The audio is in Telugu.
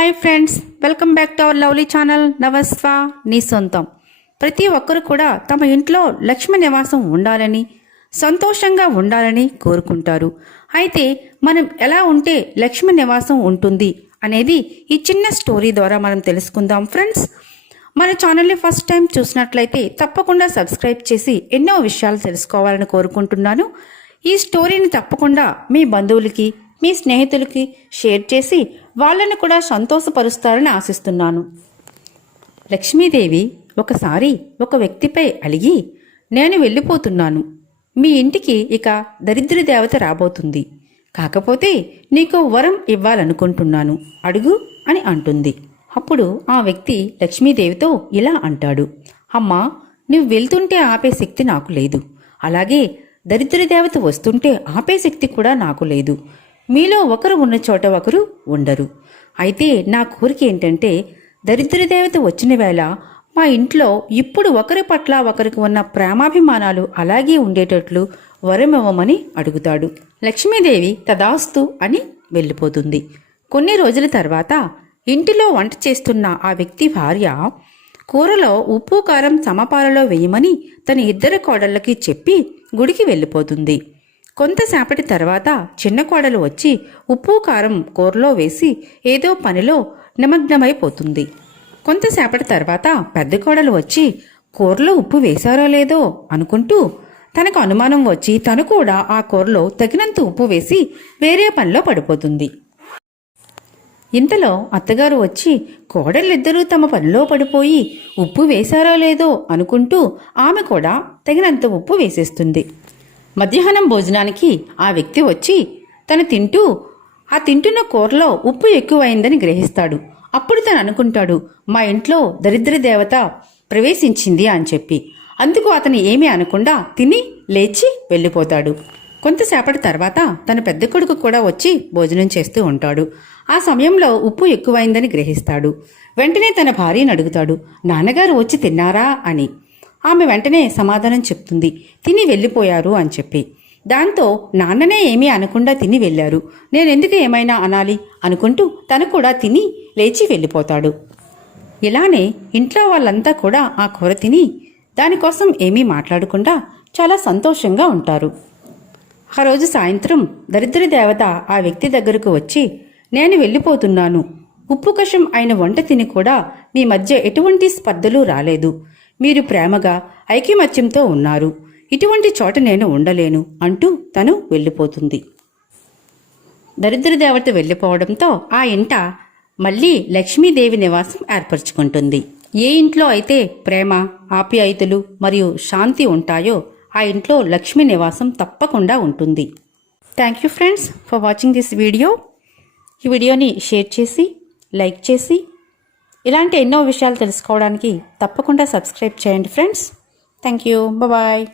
Hi friends welcome back to our lovely channel నవస్వ నీ సొంతం. ప్రతి ఒక్కరు కూడా తమ ఇంట్లో లక్ష్మి నివాసం ఉండాలని సంతోషంగా ఉండాలని కోరుకుంటారు. అయితే మనం ఎలా ఉంటే లక్ష్మి నివాసం ఉంటుంది అనేది ఈ చిన్న స్టోరీ ద్వారా మనం తెలుసుకుందాం ఫ్రెండ్స్ మన ఛానల్ని ఫస్ట్ టైం చూసినట్లయితే తప్పకుండా సబ్స్క్రైబ్ చేసి ఎన్నో విషయాలు తెలుసుకోవాలని కోరుకుంటున్నాను. ఈ స్టోరీని తప్పకుండా మీ బంధువులకి మీ స్నేహితులకి షేర్ చేసి వాళ్ళని కూడా సంతోషపరుస్తారని ఆశిస్తున్నాను. లక్ష్మీదేవి ఒకసారి ఒక వ్యక్తిపై అలిగి నేను వెళ్ళిపోతున్నాను. మీ ఇంటికి ఇక దరిద్ర దేవత రాబోతుంది. కాకపోతే నీకు వరం ఇవ్వాలనుకుంటున్నాను. అడుగు అని అంటుంది. అప్పుడు ఆ వ్యక్తి లక్ష్మీదేవితో ఇలా అంటాడు. అమ్మా నువ్వు వెళ్తుంటే ఆపే శక్తి నాకు లేదు. అలాగే దరిద్ర దేవత వస్తుంటే ఆపే శక్తి కూడా నాకు లేదు. మీలో ఒకరు ఉన్న చోట ఒకరు ఉండరు. అయితే నా కోరిక ఏంటంటే దరిద్ర దేవత వచ్చిన వేళ మా ఇంట్లో ఇప్పుడు ఒకరి పట్ల ఒకరికి ఉన్న ప్రేమాభిమానాలు అలాగే ఉండేటట్లు వరమివ్వమని అడుగుతాడు. లక్ష్మీదేవి తదాస్తు అని వెళ్ళిపోతుంది. కొన్ని రోజుల తర్వాత ఇంటిలో వంట చేస్తున్న ఆ వ్యక్తి భార్య కూరలో ఉప్పు కారం సమపాలలో వేయమని తన ఇద్దరు కోడళ్ళకి చెప్పి గుడికి వెళ్ళిపోతుంది. కొంతసేపటి తర్వాత చిన్న కోడలు వచ్చి ఉప్పు కారం కూరలో వేసి ఏదో పనిలో నిమగ్నమైపోతుంది. కొంతసేపటి తర్వాత పెద్ద కోడలు వచ్చి కూరలో ఉప్పు వేశారో లేదో? అనుకుంటూ తనకు అనుమానం వచ్చి తను కూడా ఆ కూరలో తగినంత ఉప్పు వేసి వేరే పనిలో పడిపోతుంది. ఇంతలో అత్తగారు వచ్చి కోడళ్ళిద్దరూ తమ పనిలో పడిపోయి ఉప్పు వేశారో లేదో? అనుకుంటూ ఆమె కూడా తగినంత ఉప్పు వేసేస్తుంది. మధ్యాహ్నం భోజనానికి ఆ వ్యక్తి వచ్చి తను తింటూ ఆ తింటున్న కూరలో ఉప్పు ఎక్కువైందని గ్రహిస్తాడు. అప్పుడు తను అనుకుంటాడు మా ఇంట్లో దరిద్ర దేవత ప్రవేశించింది అని చెప్పి. అందుకు అతను ఏమీ అనకుండా తిని లేచి వెళ్ళిపోతాడు. కొంతసేపటి తర్వాత తన పెద్ద కొడుకు కూడా వచ్చి భోజనం చేస్తూ ఉంటాడు. ఆ సమయంలో ఉప్పు ఎక్కువైందని గ్రహిస్తాడు. వెంటనే తన భార్యను అడుగుతాడు నాన్నగారు వచ్చి తిన్నారా? అని. ఆమె వెంటనే సమాధానం చెప్తుంది. తిని వెళ్ళిపోయారు అని చెప్పి. దాంతో నాన్ననే ఏమీ అనకుండా తిని వెళ్ళారు. నేనెందుకు ఏమైనా అనాలి? అనుకుంటూ తను కూడా తిని లేచి వెళ్ళిపోతాడు. ఇలానే ఇంట్లో వాళ్ళంతా కూడా ఆ కూర తిని దానికోసం ఏమీ మాట్లాడకుండా చాలా సంతోషంగా ఉంటారు. ఆ రోజు సాయంత్రం దరిద్ర దేవత ఆ వ్యక్తి దగ్గరకు వచ్చి నేను వెళ్ళిపోతున్నాను. ఉప్పు కషం అయిన వంట తిని కూడా మీ మధ్య ఎటువంటి స్పర్ధలు రాలేదు. మీరు ప్రేమగా ఐకమత్యంతో ఉన్నారు. ఇటువంటి చోట నేను ఉండలేను అంటూ తను వెళ్ళిపోతుంది. దరిద్ర దేవత వెళ్ళిపోవడంతో ఆ ఇంట మళ్ళీ లక్ష్మీదేవి నివాసం ఏర్పరచుకుంటుంది. ఏ ఇంట్లో అయితే ప్రేమ ఆప్యాయతలు మరియు శాంతి ఉంటాయో ఆ ఇంట్లో లక్ష్మీ నివాసం తప్పకుండా ఉంటుంది. Thank you friends for watching this video ఈ వీడియోని షేర్ చేసి లైక్ చేసి ఇలాంటి ఎన్నో విషయాలు తెలుసుకోవడానికి తప్పకుండా సబ్స్క్రైబ్ చేయండి ఫ్రెండ్స్. Thank you. బాయ్